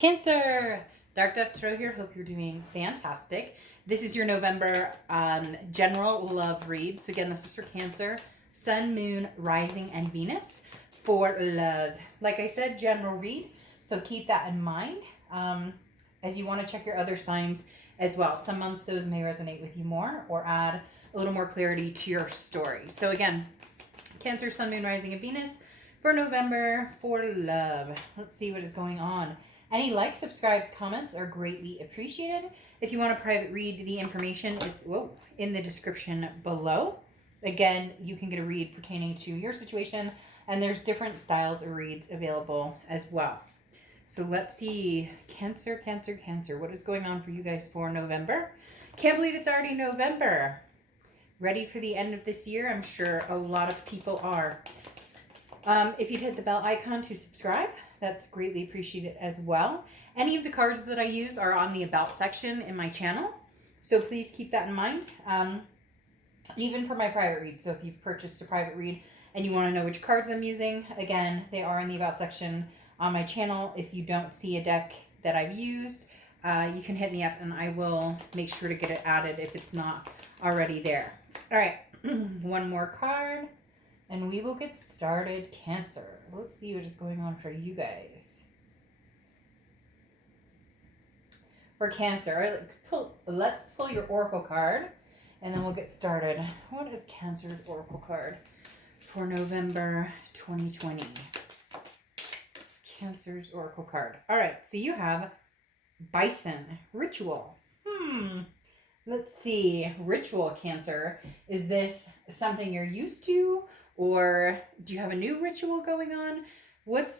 Cancer! Dark Dove Tarot here. Hope you're doing fantastic. This is your November general love read. So again, this is for Cancer, Sun, Moon, Rising, and Venus for love. Like I said, general read. So keep that in mind as you want to check your other signs as well. Some months those may resonate with you more or add a little more clarity to your story. So again, Cancer, Sun, Moon, Rising, and Venus for November for love. Let's see what is going on. Any likes, subscribes, comments are greatly appreciated. If you want a private read, the information is in the description below. Again, you can get a read pertaining to your situation, and there's different styles of reads available as well. So let's see. Cancer, Cancer, Cancer. What is going on for you guys for November? Can't believe it's already November. Ready for the end of this year? I'm sure a lot of people are. If you'd hit the bell icon to subscribe, that's greatly appreciated as well. Any of the cards that I use are on the About section in my channel, so please keep that in mind, even for my private read. So if you've purchased a private read and you want to know which cards I'm using, again, they are in the About section on my channel. If you don't see a deck that I've used, you can hit me up and I will make sure to get it added if it's not already there. All right, one more card. And we will get started. Cancer. Let's see what is going on for you guys. For Cancer, let's pull your Oracle card, and then we'll get started. What is Cancer's Oracle card for November 2020? It's Cancer's Oracle card. All right, so you have Bison Ritual. Let's see. Ritual, Cancer. Is this something you're used to? Or do you have a new ritual going on? What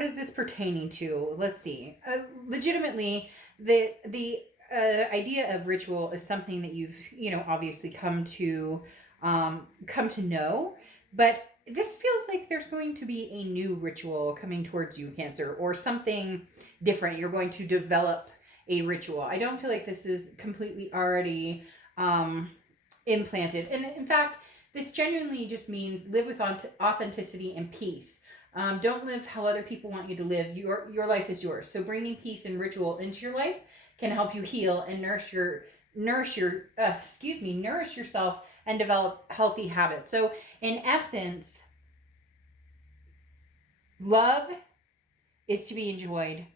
is this pertaining to? Let's see. Legitimately, the idea of ritual is something that you've obviously come to know, but this feels like there's going to be a new ritual coming towards you, Cancer, or something different. You're going to develop a ritual. I don't feel like this is completely already implanted, and in fact, this genuinely just means live with authenticity and peace. Don't live how other people want you to live. Your life is yours. So bringing peace and ritual into your life can help you heal and nourish yourself and develop healthy habits. So in essence, love is to be enjoyed,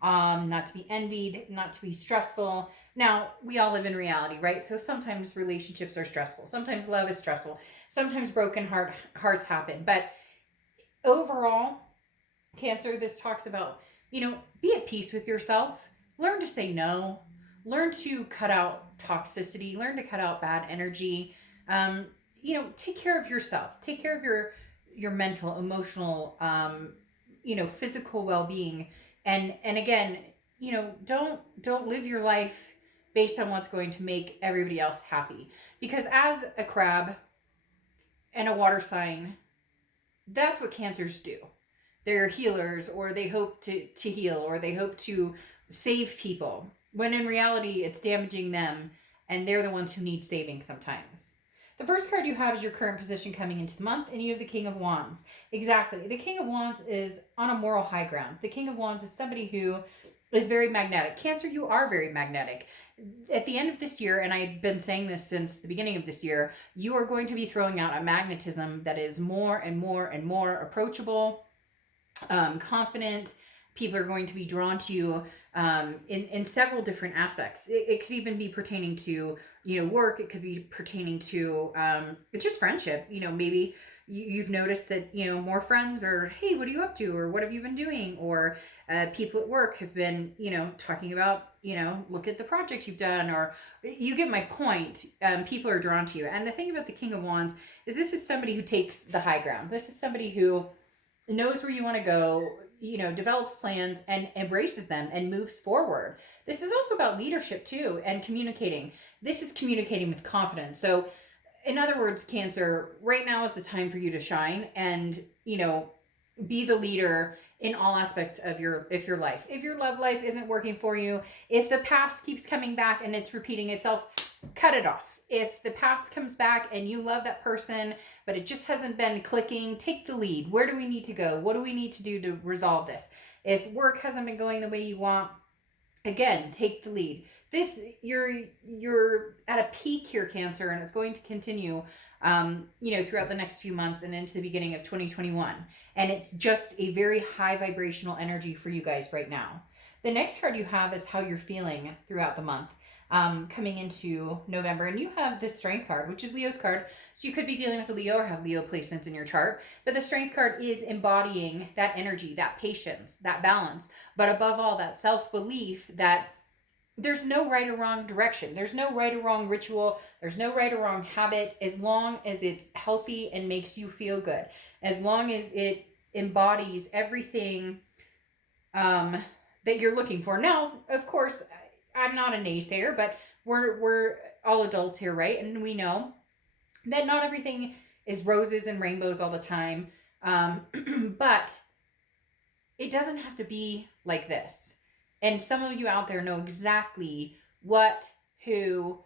not to be envied, not to be stressful. Now, we all live in reality, right? So sometimes relationships are stressful. Sometimes love is stressful. Sometimes broken hearts happen. But overall, Cancer, this talks about, be at peace with yourself. Learn to say no. Learn to cut out toxicity. Learn to cut out bad energy. Take care of yourself. Take care of your mental, emotional, physical well-being. And again, don't live your life based on what's going to make everybody else happy. Because as a crab and a water sign, that's what Cancers do. They're healers, or they hope to heal, or they hope to save people. When in reality, it's damaging them, and they're the ones who need saving sometimes. The first card you have is your current position coming into the month, and you have the King of Wands. Exactly. The King of Wands is on a moral high ground. The King of Wands is somebody who is very magnetic. Cancer, you are very magnetic. At the end of this year, and I've been saying this since the beginning of this year, you are going to be throwing out a magnetism that is more and more and more approachable, confident. People are going to be drawn to you in several different aspects. It could even be pertaining to, work. It could be pertaining to just friendship. Maybe you've noticed that, more friends are, hey, what are you up to? Or what have you been doing? Or people at work have been, talking about, look at the project you've done, or you get my point. People are drawn to you. And the thing about the King of Wands is this is somebody who takes the high ground. This is somebody who knows where you want to go, develops plans and embraces them and moves forward. This is also about leadership too, and communicating. This is communicating with confidence. So in other words, Cancer, right now is the time for you to shine and, be the leader in all aspects of your life. If your love life isn't working for you, if the past keeps coming back and it's repeating itself, cut it off. If the past comes back and you love that person, but it just hasn't been clicking, take the lead. Where do we need to go? What do we need to do to resolve this? If work hasn't been going the way you want, again, take the lead. You're at a peak here, Cancer, and it's going to continue throughout the next few months and into the beginning of 2021. And it's just a very high vibrational energy for you guys right now. The next card you have is how you're feeling throughout the month, coming into November. And you have the Strength card, which is Leo's card. So you could be dealing with a Leo or have Leo placements in your chart. But the Strength card is embodying that energy, that patience, that balance. But above all, that self-belief that there's no right or wrong direction. There's no right or wrong ritual. There's no right or wrong habit, as long as it's healthy and makes you feel good. As long as it embodies everything that you're looking for. Now, of course, I'm not a naysayer, but we're all adults here, right? And we know that not everything is roses and rainbows all the time. But it doesn't have to be like this. And some of you out there know exactly who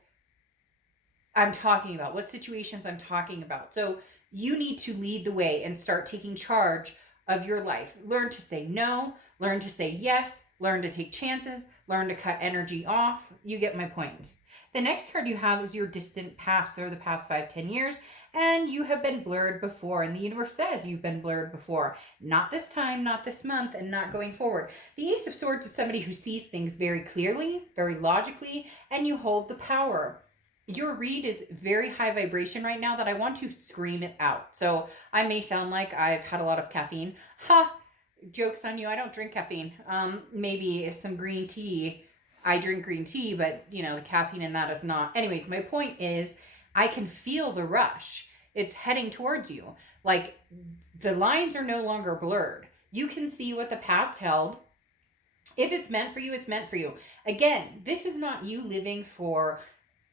I'm talking about, what situations I'm talking about. So you need to lead the way and start taking charge of your life. Learn to say no, learn to say yes, learn to take chances, learn to cut energy off. You get my point. The next card you have is your distant past, or the past 5-10 years, and you have been blurred before, and the universe says you've been blurred before. Not this time, not this month, and not going forward. The Ace of Swords is somebody who sees things very clearly, very logically, and you hold the power. Your read is very high vibration right now that I want to scream it out. So I may sound like I've had a lot of caffeine. Ha! Joke's on you, I don't drink caffeine. Maybe some green tea. I drink green tea, but the caffeine in that is not. Anyways, my point is I can feel the rush. It's heading towards you. Like, the lines are no longer blurred. You can see what the past held. If it's meant for you, it's meant for you. Again, this is not you living for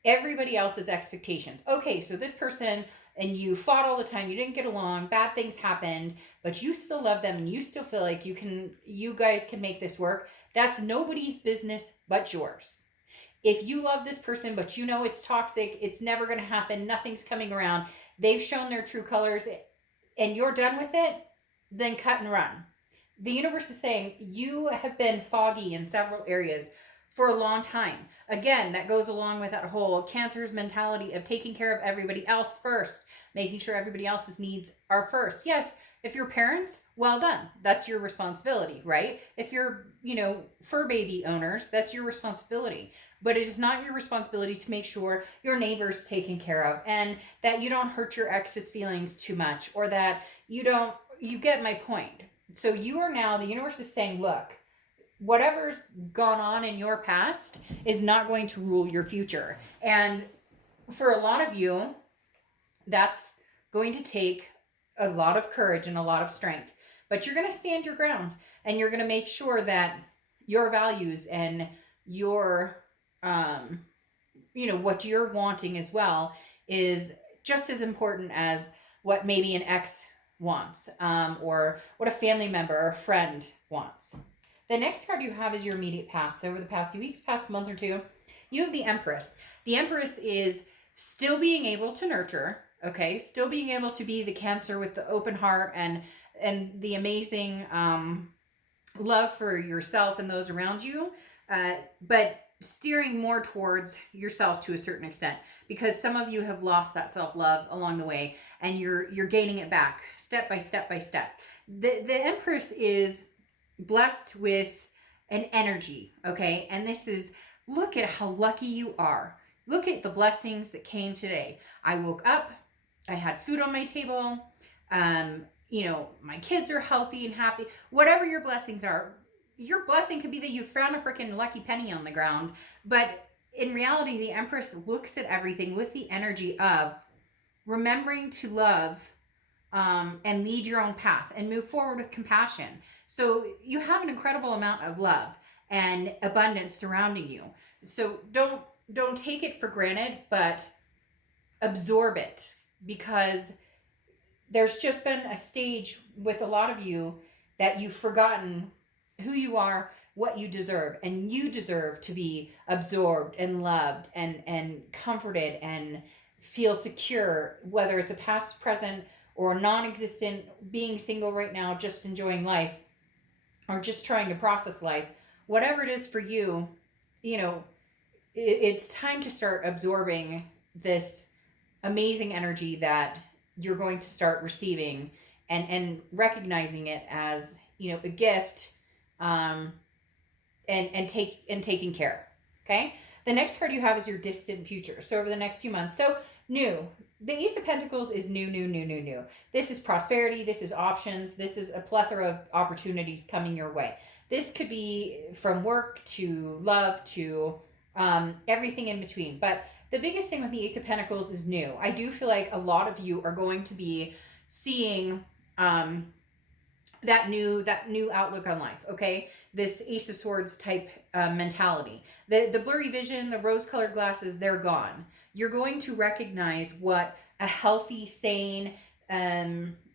everybody else's expectations. Okay, so this person, and you fought all the time, you didn't get along, bad things happened, but you still love them and you still feel like you guys can make this work. That's nobody's business but yours. If you love this person, but you know it's toxic, it's never going to happen, nothing's coming around, they've shown their true colors, and you're done with it, then cut and run. The universe is saying you have been foggy in several areas for a long time. Again, that goes along with that whole Cancer's mentality of taking care of everybody else first, making sure everybody else's needs are first. Yes, if you're parents, well done. That's your responsibility, right? If you're, fur baby owners, that's your responsibility. But it is not your responsibility to make sure your neighbor's taken care of, and that you don't hurt your ex's feelings too much, or that you get my point. So you are now, the universe is saying, look, whatever's gone on in your past is not going to rule your future. And for a lot of you, that's going to take a lot of courage and a lot of strength. But you're going to stand your ground, and you're going to make sure that your values and your, what you're wanting as well is just as important as what maybe an ex wants, or what a family member or friend wants. The next card you have is your immediate past. So over the past few weeks, past month or two, you have the Empress. The Empress is still being able to nurture, okay? Still being able to be the Cancer with the open heart and the amazing love for yourself and those around you, but steering more towards yourself to a certain extent, because some of you have lost that self-love along the way, and you're gaining it back step by step by step. The Empress is blessed with an energy, okay? And this is, look at how lucky you are. Look at the blessings that came today. I woke up, I had food on my table, my kids are healthy and happy. Whatever your blessings are, your blessing could be that you found a freaking lucky penny on the ground. But in reality, the Empress looks at everything with the energy of remembering to love and lead your own path and move forward with compassion. So you have an incredible amount of love and abundance surrounding you. So don't take it for granted, but absorb it, because there's just been a stage with a lot of you that you've forgotten who you are, what you deserve, and you deserve to be absorbed and loved and comforted and feel secure, whether it's a past, present, or non-existent, being single right now, just enjoying life. or just trying to process life, whatever it is for you, it's time to start absorbing this amazing energy that you're going to start receiving, and recognizing it as, a gift, and taking care. Okay. The next card you have is your distant future. So over the next few months. So new. The Ace of Pentacles is new. This is prosperity. This is options. This is a plethora of opportunities coming your way. This could be from work to love to everything in between. But the biggest thing with the Ace of Pentacles is new. I do feel like a lot of you are going to be seeing that new outlook on life. Okay, this Ace of Swords type mentality. The blurry vision, the rose-colored glasses, they're gone. You're going to recognize what a healthy, sane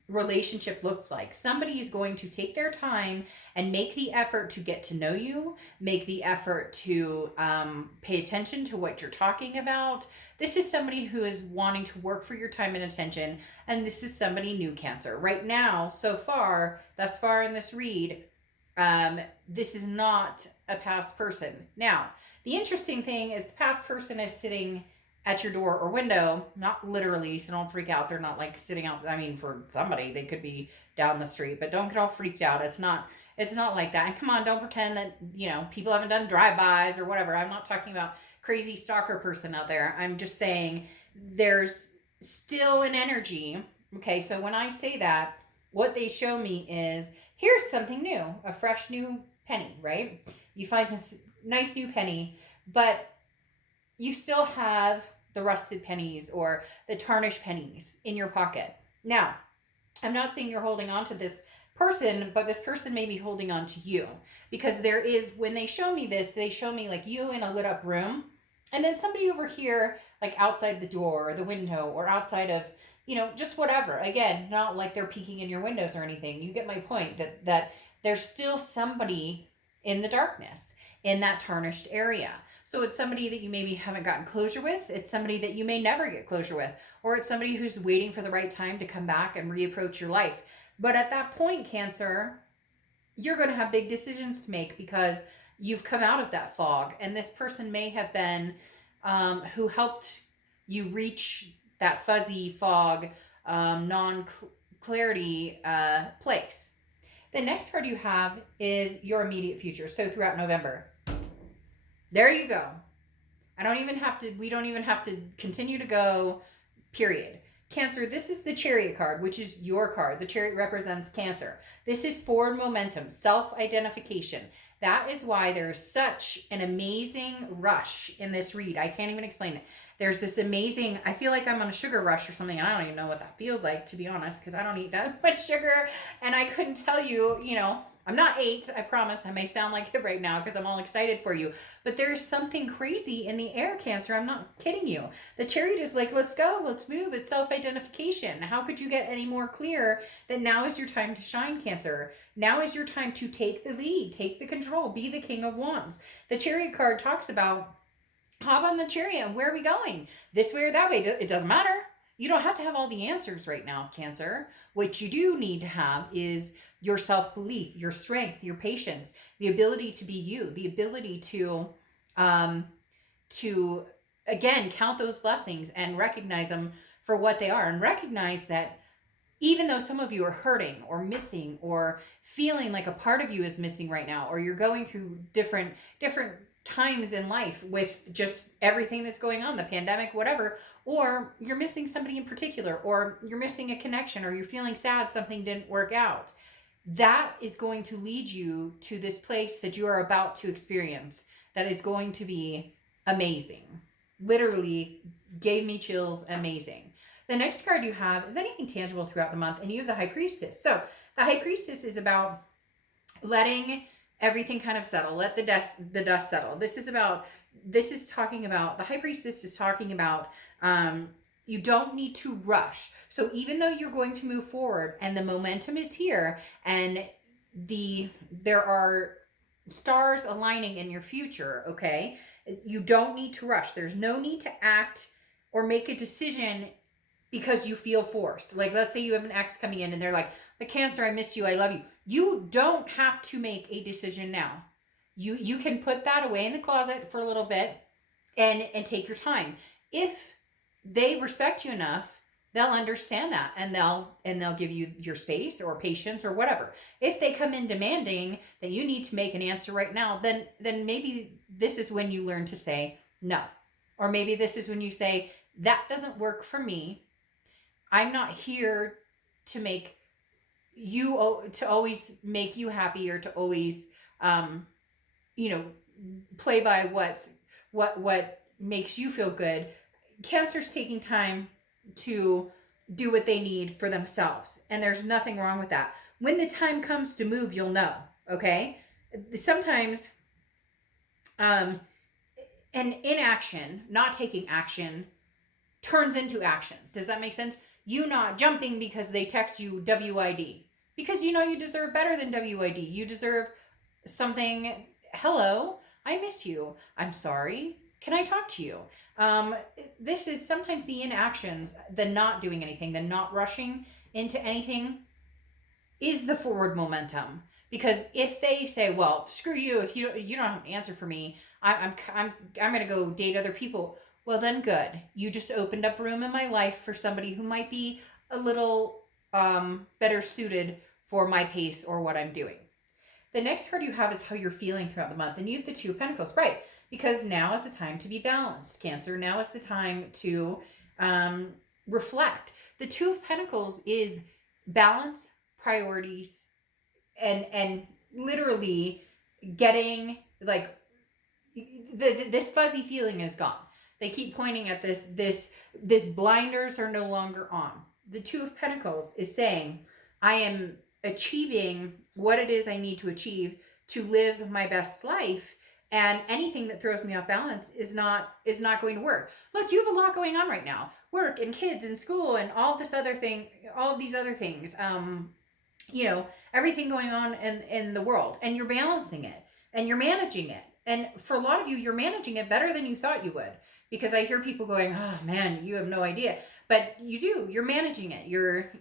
relationship looks like. Somebody is going to take their time and make the effort to get to know you, make the effort to pay attention to what you're talking about. This is somebody who is wanting to work for your time and attention, and this is somebody new, Cancer. Right now, thus far in this read, this is not a past person. Now, the interesting thing is the past person is sitting at your door or window, not literally, so don't freak out. They're not like sitting outside. I mean, for somebody, they could be down the street, but don't get all freaked out. It's not like that. And come on, don't pretend that, people haven't done drive-bys or whatever. I'm not talking about crazy stalker person out there. I'm just saying there's still an energy. Okay, so when I say that, what they show me is, here's something new, a fresh new penny, right? You find this nice new penny, but you still have the rusted pennies or the tarnished pennies in your pocket. Now, I'm not saying you're holding on to this person, but this person may be holding on to you, because there is, when they show me this, they show me like you in a lit up room, and then somebody over here, like outside the door or the window or outside of, just whatever. Again, not like they're peeking in your windows or anything. You get my point, that there's still somebody in the darkness, in that tarnished area. So it's somebody that you maybe haven't gotten closure with. It's somebody that you may never get closure with. Or it's somebody who's waiting for the right time to come back and reapproach your life. But at that point, Cancer, you're going to have big decisions to make, because you've come out of that fog. And this person may have been who helped you reach that fuzzy fog, non-clarity place. The next card you have is your immediate future. So throughout November. There you go. We don't even have to continue to go, period. Cancer, this is the Chariot card, which is your card. The Chariot represents Cancer. This is forward momentum, self-identification. That is why there's such an amazing rush in this read. I can't even explain it. There's this amazing, I feel like I'm on a sugar rush or something, and I don't even know what that feels like, to be honest, because I don't eat that much sugar, and I couldn't tell you, I'm not 8, I promise. I may sound like it right now because I'm all excited for you. But there is something crazy in the air, Cancer. I'm not kidding you. The Chariot is like, let's go, let's move. It's self-identification. How could you get any more clear that now is your time to shine, Cancer? Now is your time to take the lead, take the control, be the King of Wands. The Chariot card talks about, hop on the chariot and where are we going? This way or that way? It doesn't matter. You don't have to have all the answers right now, Cancer. What you do need to have is your self-belief, your strength, your patience, the ability to be you, the ability to again, count those blessings and recognize them for what they are, and recognize that even though some of you are hurting or missing or feeling like a part of you is missing right now, or you're going through different times in life with just everything that's going on, the pandemic, whatever, or you're missing somebody in particular, or you're missing a connection, or you're feeling sad something didn't work out, that is going to lead you to this place that you are about to experience that is going to be amazing. Literally gave me chills, amazing. The next card you have is anything tangible throughout the month, and you have the High Priestess. So the High Priestess is about letting everything kind of settle, let the dust settle. The High Priestess is talking about you don't need to rush. So even though you're going to move forward and the momentum is here and there are stars aligning in your future, okay, you don't need to rush. There's no need to act or make a decision because you feel forced. Like, let's say you have an ex coming in and they're like, the Cancer, I miss you, I love you. You don't have to make a decision now. You can put that away in the closet for a little bit and take your time. If they respect you enough, they'll understand that, and they'll give you your space or patience or whatever. If they come in demanding that you need to make an answer right now, then maybe this is when you learn to say no. Or maybe this is when you say, that doesn't work for me. I'm not here to make you, to always make you happy, or to always, play by what makes you feel good. Cancer's taking time to do what they need for themselves, and there's nothing wrong with that. When the time comes to move, you'll know. Okay, sometimes an inaction, not taking action, turns into actions. Does that make sense? You not jumping because they text you WID, because you know you deserve better than WID. You deserve something. Hello, I miss you, I'm sorry, can I talk to you? This is sometimes the inactions, the not doing anything, the not rushing into anything, is the forward momentum. Because if they say, well, screw you, if you don't have an answer for me, I'm going to go date other people. Well, then good. You just opened up room in my life for somebody who might be a little better suited for my pace or what I'm doing. The next card you have is how you're feeling throughout the month. And you have the Two of Pentacles, right? Because now is the time to be balanced, Cancer. Now is the time to reflect. The Two of Pentacles is balance, priorities, and literally getting, like, this fuzzy feeling is gone. They keep pointing at this blinders are no longer on. The Two of Pentacles is saying, I am achieving what it is I need to achieve to live my best life, and anything that throws me off balance is not going to work. Look, you have a lot going on right now. Work and kids and school and all these other things, everything going on in the world, and you're balancing it and you're managing it. And for a lot of you, you're managing it better than you thought you would, because I hear people going, oh man, you have no idea. But you do. You're managing it. You're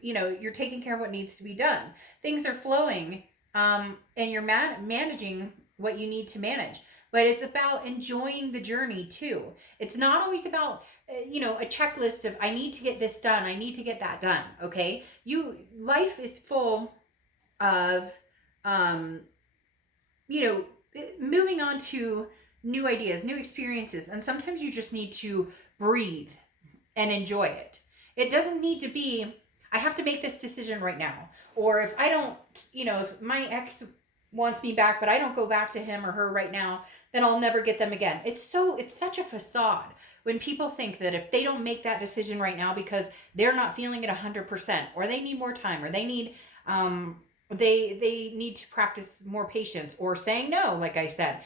taking care of what needs to be done. Things are flowing, and you're managing what you need to manage. But it's about enjoying the journey too. It's not always about, a checklist of, I need to get this done, I need to get that done. Okay, life is full of, moving on to new ideas, new experiences, and sometimes you just need to breathe and enjoy it. It doesn't need to be, I have to make this decision right now. Or if I don't, if my ex wants me back, but I don't go back to him or her right now, then I'll never get them again. It's such a facade when people think that if they don't make that decision right now because they're not feeling it 100%, or they need more time, or they need, they need to practice more patience, or saying no, like I said.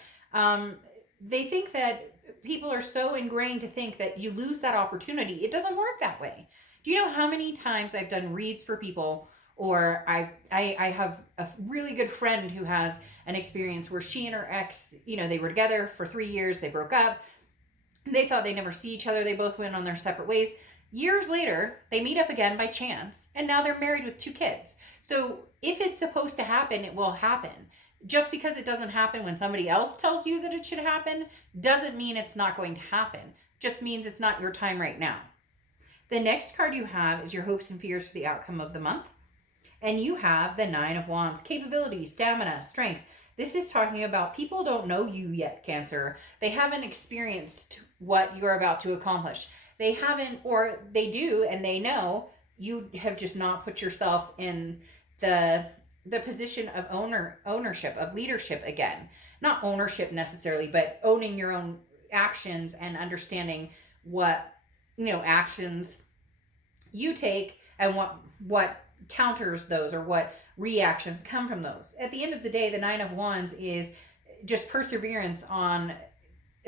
They think that people are so ingrained to think that you lose that opportunity. It doesn't work that way. Do you know how many times I've done reads for people, or I have a really good friend who has an experience where she and her ex, they were together for 3 years, they broke up, they thought they'd never see each other, they both went on their separate ways. Years later, they meet up again by chance, and now they're married with 2 kids. So if it's supposed to happen, it will happen. Just because it doesn't happen when somebody else tells you that it should happen doesn't mean it's not going to happen. Just means it's not your time right now. The next card you have is your hopes and fears for the outcome of the month. And you have the Nine of Wands, capability, stamina, strength. This is talking about people don't know you yet, Cancer. They haven't experienced what you're about to accomplish. They haven't, or they do, and they know. You have just not put yourself in the position of ownership, of leadership again. Not ownership necessarily, but owning your own actions and understanding what, actions you take and what counters those, or what reactions come from those. At the end of the day, the Nine of Wands is just perseverance on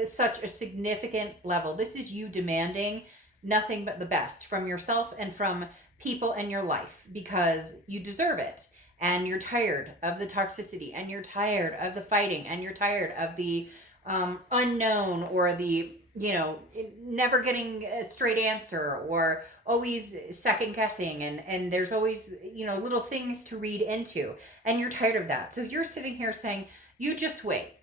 such a significant level. This is you demanding nothing but the best from yourself and from people in your life, because you deserve it. And you're tired of the toxicity, and you're tired of the fighting, and you're tired of the unknown, or the never getting a straight answer, or always second guessing, and there's always, little things to read into, and you're tired of that. So you're sitting here saying, you just wait.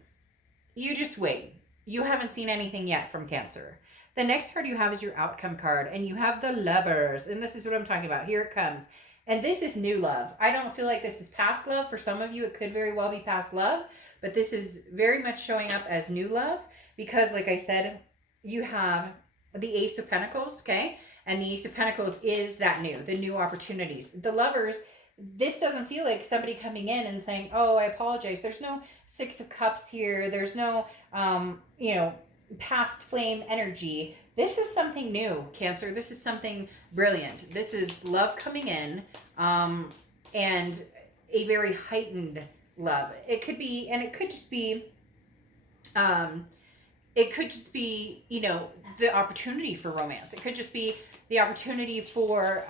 You just wait. You haven't seen anything yet from Cancer. The next card you have is your outcome card, and you have the Lovers, and this is what I'm talking about. Here it comes. And this is new love. I don't feel like this is past love. For some of you, it could very well be past love, but this is very much showing up as new love because, like I said, you have the Ace of Pentacles, okay? And the Ace of Pentacles is the new opportunities. The Lovers, this doesn't feel like somebody coming in and saying, oh, I apologize. There's no Six of Cups here. There's no, past flame energy. This is something new, Cancer. This is something brilliant. This is love coming in, and a very heightened love. It could be, and it could just be, the opportunity for romance. It could just be the opportunity for,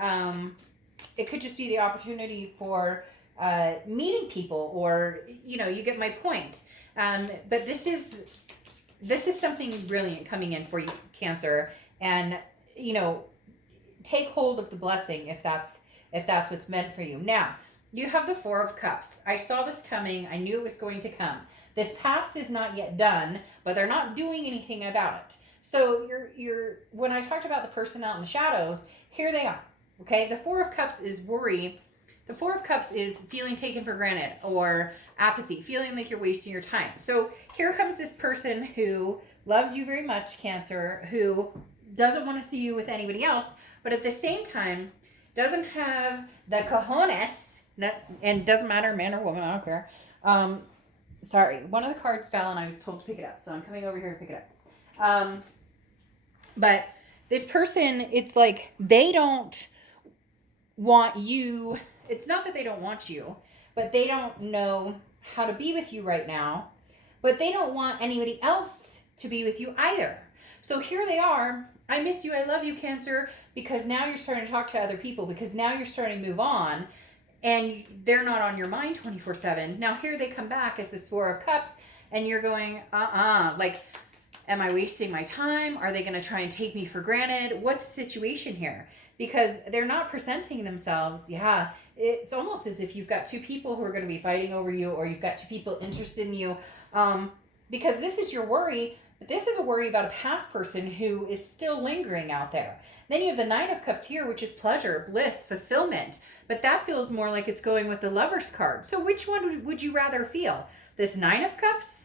meeting people, or, you get my point. But this is something brilliant coming in for you, Cancer, and take hold of the blessing if that's what's meant for you. Now, you have the Four of Cups. I saw this coming. I knew it was going to come. This past is not yet done, but they're not doing anything about it. So you're when I talked about the person out in the shadows, here they are. Okay, the Four of Cups is worry. The Four of Cups is feeling taken for granted, or apathy, feeling like you're wasting your time. So here comes this person who loves you very much, Cancer, who doesn't want to see you with anybody else, but at the same time doesn't have the cojones, and doesn't matter, man or woman, I don't care. Sorry, one of the cards fell and I was told to pick it up, so I'm coming over here to pick it up. But this person, it's like they don't want you. It's not that they don't want you, but they don't know how to be with you right now, but they don't want anybody else to be with you either. So here they are. I miss you. I love you, Cancer, because now you're starting to talk to other people, because now you're starting to move on, and they're not on your mind 24/7. Now here they come back as this Four of Cups, and you're going, like, am I wasting my time? Are they going to try and take me for granted? What's the situation here? Because they're not presenting themselves. Yeah, it's almost as if you've got two people who are going to be fighting over you, or you've got two people interested in you, because this is your worry. But this is a worry about a past person who is still lingering out there. Then you have the Nine of Cups here, which is pleasure, bliss, fulfillment. But that feels more like it's going with the Lover's card. So which one would you rather feel? This Nine of Cups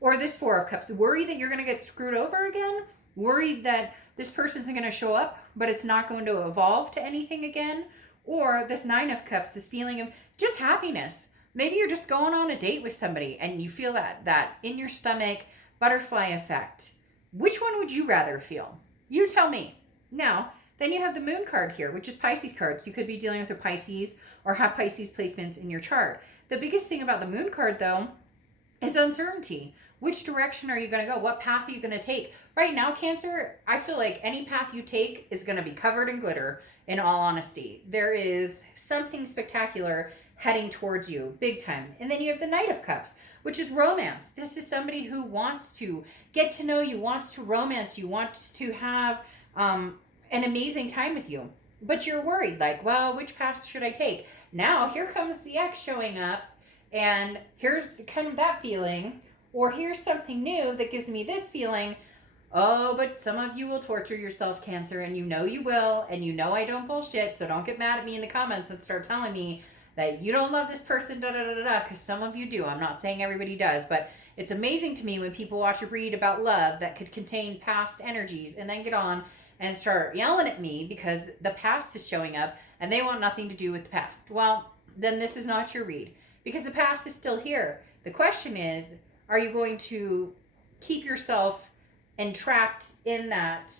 or this Four of Cups? Worry that you're going to get screwed over again? Worried that this person isn't going to show up, but it's not going to evolve to anything again? Or this Nine of Cups, this feeling of just happiness. Maybe you're just going on a date with somebody and you feel that in your stomach, butterfly effect. Which one would you rather feel? You tell me. Now, then you have the Moon card here, which is Pisces cards. You could be dealing with a Pisces or have Pisces placements in your chart. The biggest thing about the Moon card, though, is uncertainty. Which direction are you going to go? What path are you going to take? Right now, Cancer, I feel like any path you take is going to be covered in glitter, in all honesty. There is something spectacular heading towards you, big time. And then you have the Knight of Cups, which is romance. This is somebody who wants to get to know you, wants to romance you, wants to have an amazing time with you. But you're worried, like, well, which path should I take? Now, here comes the ex showing up, and here's kind of that feeling. Or here's something new that gives me this feeling. Oh, but some of you will torture yourself, Cancer, and you know you will, and you know I don't bullshit, so don't get mad at me in the comments and start telling me that you don't love this person, because some of you do. I'm not saying everybody does, but it's amazing to me when people watch a read about love that could contain past energies and then get on and start yelling at me because the past is showing up and they want nothing to do with the past. Well, then this is not your read, because the past is still here. The question is, are you going to keep yourself entrapped in that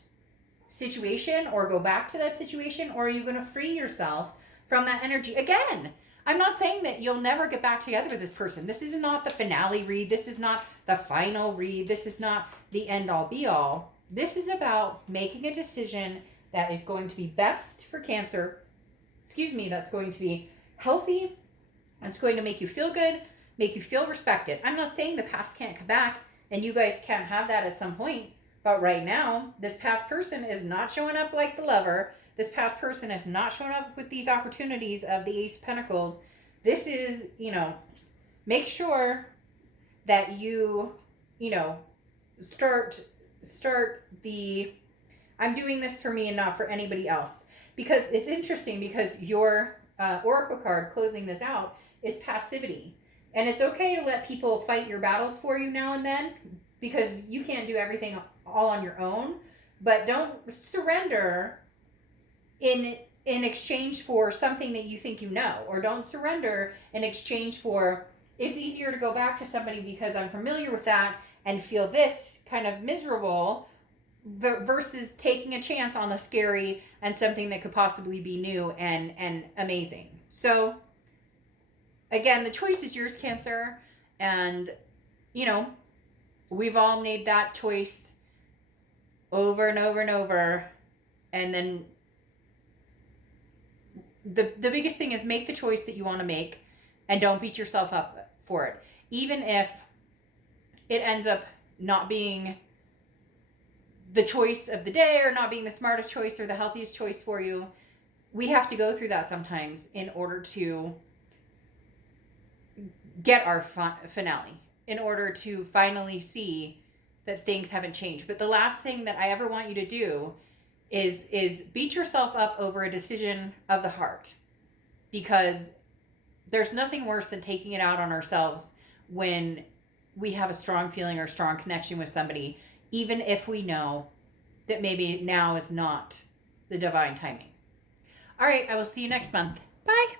situation or go back to that situation, or are you going to free yourself from that energy? Again, I'm not saying that you'll never get back together with this person. This is not the finale read. This is not the final read. This is not the end all be all. This is about making a decision that is going to be best for Cancer. That's going to be healthy. It's going to make you feel good, make you feel respected. I'm not saying the past can't come back and you guys can't have that at some point, But right now, this past person is not showing up like the lover. This past person is not showing up with these opportunities of the Ace of Pentacles. This is, make sure that you start the I'm doing this for me and not for anybody else. Because it's interesting because your Oracle card closing this out is passivity. And it's okay to let people fight your battles for you now and then, because you can't do everything all on your own. But don't surrender in exchange for something that you think you know, or don't surrender in exchange for, it's easier to go back to somebody because I'm familiar with that and feel this kind of miserable, versus taking a chance on the scary and something that could possibly be new and amazing. So again, the choice is yours, Cancer. And we've all made that choice over and over and over. And then the biggest thing is make the choice that you want to make and don't beat yourself up for it. Even if it ends up not being the choice of the day, or not being the smartest choice or the healthiest choice for you, we have to go through that sometimes in order to get our finale, in order to finally see that things haven't changed. But the last thing that I ever want you to do is beat yourself up over a decision of the heart, because there's nothing worse than taking it out on ourselves when we have a strong feeling or strong connection with somebody, even if we know that maybe now is not the divine timing. All right, I will see you next month. Bye.